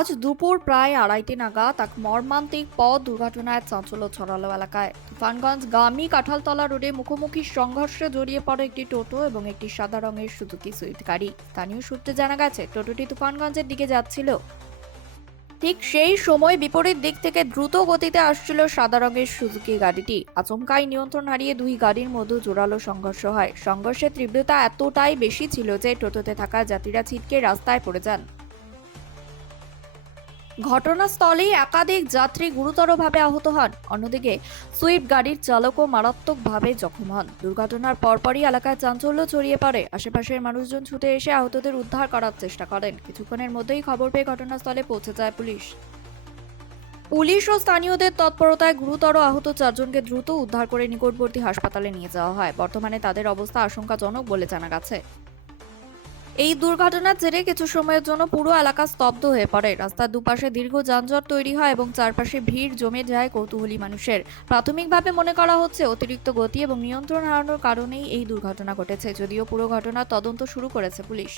আজ দুপুর প্রায় 2:30 নাগাদ এক মর্মান্তিক পথ দুর্ঘটনায় চাঞ্চল্য ছড়ালো এলাকায়। তুফানগঞ্জ গামী কাঁঠালতলা রোডে মুখোমুখি সংঘর্ষে জড়িয়ে পড়ে একটি টোটো এবং একটি সাদা রঙের সুজুকি সুইফট গাড়ি। স্থানীয় সূত্রে জানা গেছে, টোটোটি তুফানগঞ্জের দিকে যাচ্ছিল। ঠিক সেই সময় বিপরীত দিক থেকে দ্রুত গতিতে আসছিল সাদা রঙের সুজুকি গাড়িটি। আচমকাই নিয়ন্ত্রণ হারিয়ে দুই গাড়ির মধ্যে জোরালো সংঘর্ষ হয়। সংঘর্ষের তীব্রতা এতটাই বেশি ছিল যে টোটোতে থাকা যাত্রীরা ছিটকে রাস্তায় পড়ে যান। ঘটনাস্থলেই একাধিক যাত্রী গুরুতরভাবে আহত হন। অন্যদিকে সুইফট গাড়ির চালকও মারাত্মকভাবে জখম হন। দুর্ঘটনার পরপরই এলাকায় চাঞ্চল্য ছড়িয়ে পড়ে। আশেপাশের মানুষজন ছুটে এসে আহতদের উদ্ধার করার চেষ্টা করেন। কিছুক্ষণের মধ্যেই খবর পেয়ে ঘটনাস্থলে পৌঁছে যায় পুলিশ। পুলিশ ও স্থানীয়দের তৎপরতায় গুরুতর আহত 4 জনকে দ্রুত উদ্ধার করে নিকটবর্তী হাসপাতালে নিয়ে যাওয়া হয়। বর্তমানে তাদের অবস্থা আশঙ্কাজনক বলে জানা গেছে। এই দুর্ঘটনার জেরে কিছু সময়ের জন্য পুরো এলাকা স্তব্ধ হয়ে পড়ে। রাস্তার দুপাশে দীর্ঘ যানজট তৈরি হয় এবং চারপাশে ভিড় জমে যায় কৌতূহলী মানুষের। প্রাথমিকভাবে মনে করা হচ্ছে অতিরিক্ত গতি এবং নিয়ন্ত্রণ হারানোর কারণেই এই দুর্ঘটনা ঘটেছে, যদিও পুরো ঘটনার তদন্ত শুরু করেছে পুলিশ।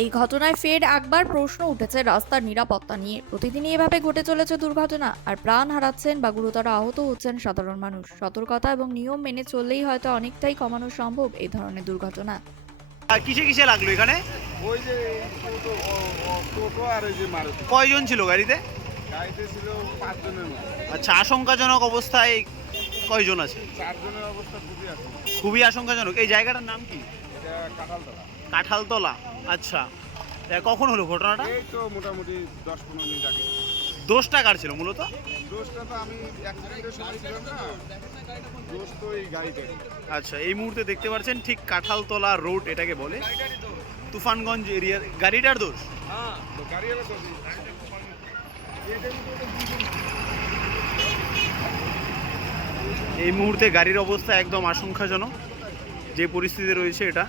এই ঘটনায় ফের একবার প্রশ্ন উঠেছে রাস্তার নিরাপত্তা নিয়ে। প্রতিদিনই এভাবে ঘটে চলেছে দুর্ঘটনা, আর প্রাণ হারাচ্ছেন বা গুরুতর আহত হচ্ছেন সাধারণ মানুষ। সতর্কতা এবং নিয়ম মেনে চললেই হয়তো অনেকটাই কমানো সম্ভব এই ধরনের দুর্ঘটনা। কিসে কিসে লাগলো এখানে? ওই যে টোটো আর ওই যে মারুতি। কয়জন ছিল গাড়িতে? গাড়িতে ছিল 5 জনের মতো। আচ্ছা, আশঙ্কাজনক অবস্থায় কয়জন আছে? 4 জনের অবস্থা খুবই আছে। খুবই আশঙ্কাজনক। এই জায়গাটার নাম কি? এটা কাঁঠালতলা। কাঁঠালতলা। আচ্ছা, কখন হলো ঘটনাটা? এই তো মোটামুটি 10-15 মিনিট আগে। দোষটা কার ছিল মূলত? দোষটা তো আমি অ্যাক্সিডেন্টের সময় ছিলাম না, দোষ তো এই গাড়িটার। আচ্ছা, এই মুহূর্তে দেখতে পাচ্ছেন ঠিক কাঁঠালতলা রোড এটাকে বলে, তুফানগঞ্জ এরিয়ার গাড়িটার দোষ। হ্যাঁ, তো গাড়ি এলো তো। এই মুহূর্তে গাড়ির অবস্থা একদম আশঙ্কাজনক, যে পরিস্থিতি রয়েছে এটা।